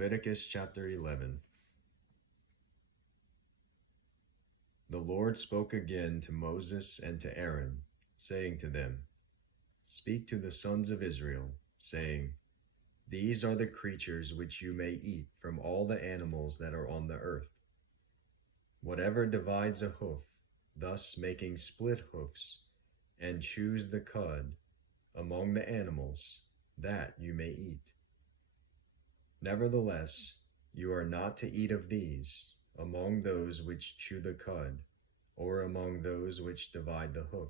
Leviticus chapter 11. The Lord spoke again to Moses and to Aaron, saying to them, Speak to the sons of Israel, saying, These are the creatures which you may eat from all the animals that are on the earth. Whatever divides a hoof, thus making split hoofs, and chews the cud among the animals, that you may eat. Nevertheless, you are not to eat of these among those which chew the cud, or among those which divide the hoof,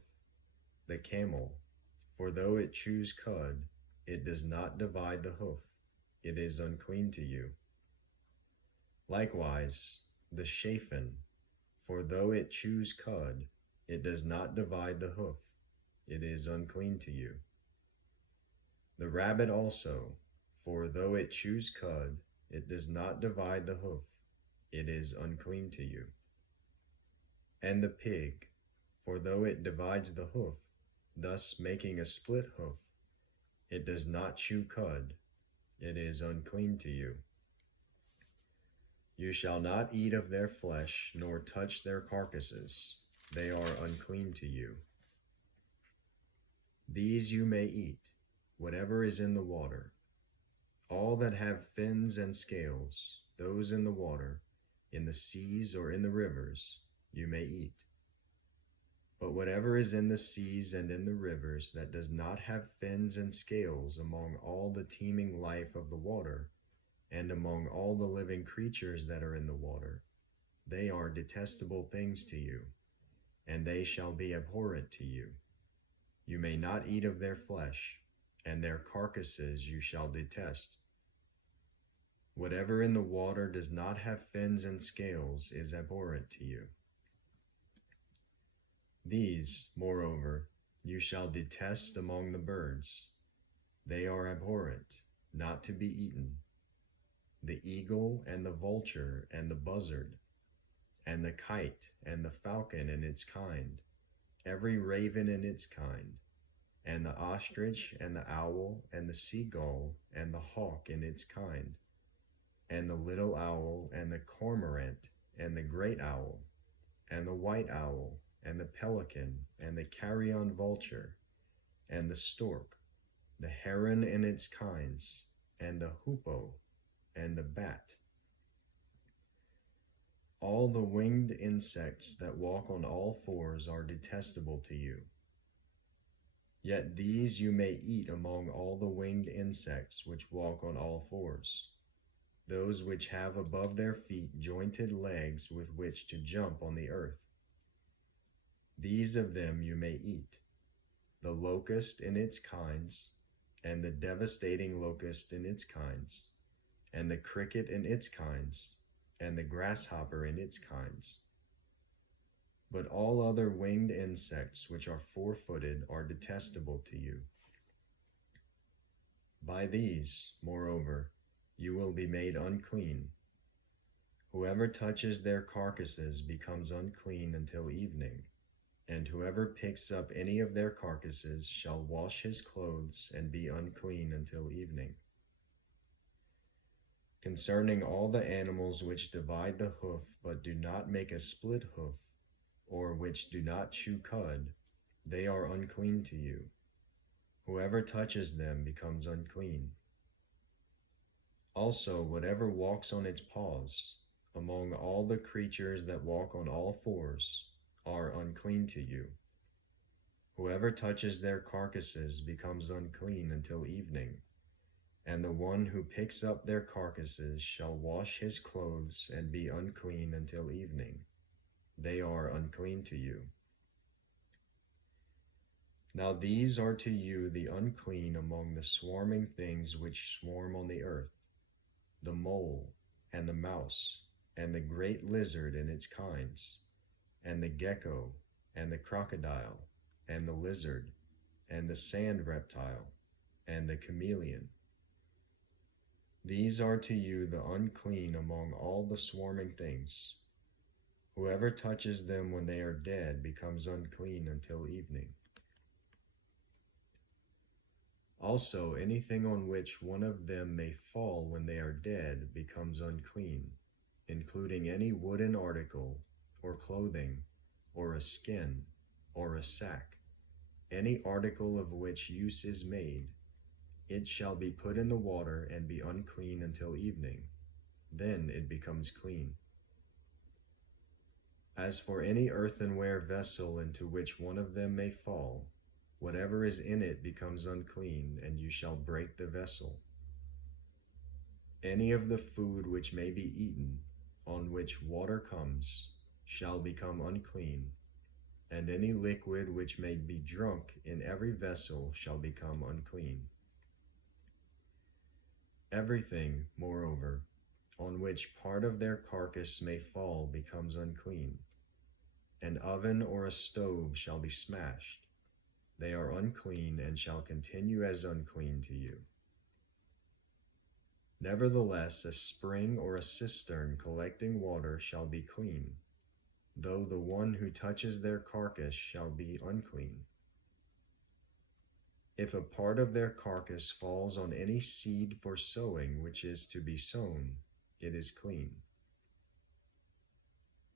the camel, for though it chews cud, it does not divide the hoof, it is unclean to you. Likewise, the chafin, for though it chews cud, it does not divide the hoof, it is unclean to you. The rabbit also, for though it chews cud, it does not divide the hoof, it is unclean to you. And the pig, for though it divides the hoof, thus making a split hoof, it does not chew cud, it is unclean to you. You shall not eat of their flesh, nor touch their carcasses, they are unclean to you. These you may eat, whatever is in the water. All that have fins and scales, those in the water, in the seas or in the rivers, you may eat. But whatever is in the seas and in the rivers that does not have fins and scales among all the teeming life of the water, and among all the living creatures that are in the water, they are detestable things to you, and they shall be abhorrent to you. You may not eat of their flesh, and their carcasses you shall detest. Whatever in the water does not have fins and scales is abhorrent to you. These, moreover, you shall detest among the birds. They are abhorrent, not to be eaten. The eagle and the vulture and the buzzard, and the kite and the falcon in its kind, every raven in its kind, and the ostrich and the owl and the seagull and the hawk in its kind, and the little owl and the cormorant and the great owl, and the white owl and the pelican and the carrion vulture, and the stork, the heron in its kinds, and the hoopoe, and the bat. All the winged insects that walk on all fours are detestable to you. Yet these you may eat among all the winged insects which walk on all fours, those which have above their feet jointed legs with which to jump on the earth. These of them you may eat, the locust in its kinds, and the devastating locust in its kinds, and the cricket in its kinds, and the grasshopper in its kinds. But all other winged insects which are four-footed are detestable to you. By these, moreover, you will be made unclean. Whoever touches their carcasses becomes unclean until evening, and whoever picks up any of their carcasses shall wash his clothes and be unclean until evening. Concerning all the animals which divide the hoof but do not make a split hoof, or which do not chew cud, they are unclean to you. Whoever touches them becomes unclean. Also, whatever walks on its paws, among all the creatures that walk on all fours, are unclean to you. Whoever touches their carcasses becomes unclean until evening, and the one who picks up their carcasses shall wash his clothes and be unclean until evening. They are unclean to you. Now these are to you the unclean among the swarming things which swarm on the earth, the mole, and the mouse, and the great lizard in its kinds, and the gecko, and the crocodile, and the lizard, and the sand reptile, and the chameleon. These are to you the unclean among all the swarming things. Whoever touches them when they are dead becomes unclean until evening. Also, anything on which one of them may fall when they are dead becomes unclean, including any wooden article, or clothing, or a skin, or a sack, any article of which use is made. It shall be put in the water and be unclean until evening. Then it becomes clean. As for any earthenware vessel into which one of them may fall, whatever is in it becomes unclean, and you shall break the vessel. Any of the food which may be eaten, on which water comes, shall become unclean, and any liquid which may be drunk in every vessel shall become unclean. Everything, moreover, on which part of their carcass may fall becomes unclean. An oven or a stove shall be smashed. They are unclean and shall continue as unclean to you. Nevertheless, a spring or a cistern collecting water shall be clean, though the one who touches their carcass shall be unclean. If a part of their carcass falls on any seed for sowing which is to be sown, it is clean.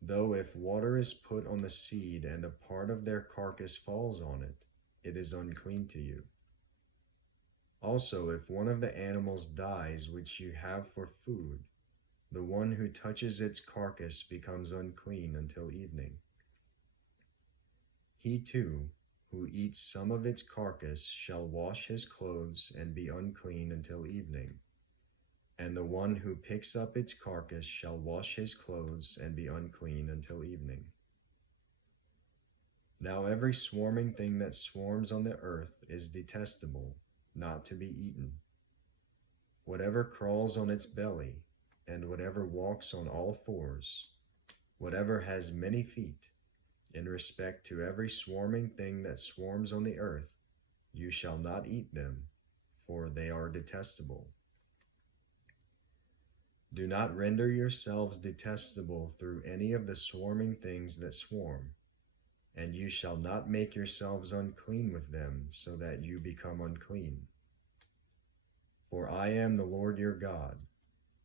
Though if water is put on the seed and a part of their carcass falls on it, it is unclean to you. Also, if one of the animals dies which you have for food, the one who touches its carcass becomes unclean until evening. He too, who eats some of its carcass, shall wash his clothes and be unclean until evening. And the one who picks up its carcass shall wash his clothes and be unclean until evening. Now every swarming thing that swarms on the earth is detestable, not to be eaten. Whatever crawls on its belly, and whatever walks on all fours, whatever has many feet, in respect to every swarming thing that swarms on the earth, you shall not eat them, for they are detestable. Do not render yourselves detestable through any of the swarming things that swarm, and you shall not make yourselves unclean with them, so that you become unclean. For I am the Lord your God.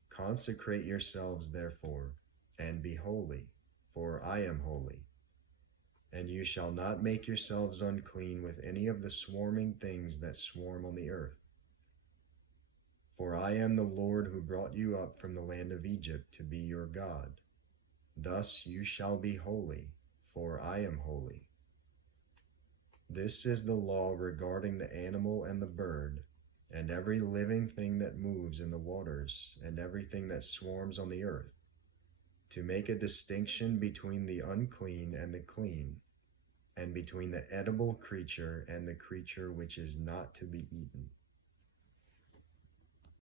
Consecrate yourselves, therefore, and be holy, for I am holy. And you shall not make yourselves unclean with any of the swarming things that swarm on the earth. For I am the Lord who brought you up from the land of Egypt to be your God. Thus you shall be holy, for I am holy. This is the law regarding the animal and the bird, and every living thing that moves in the waters, and everything that swarms on the earth, to make a distinction between the unclean and the clean, and between the edible creature and the creature which is not to be eaten.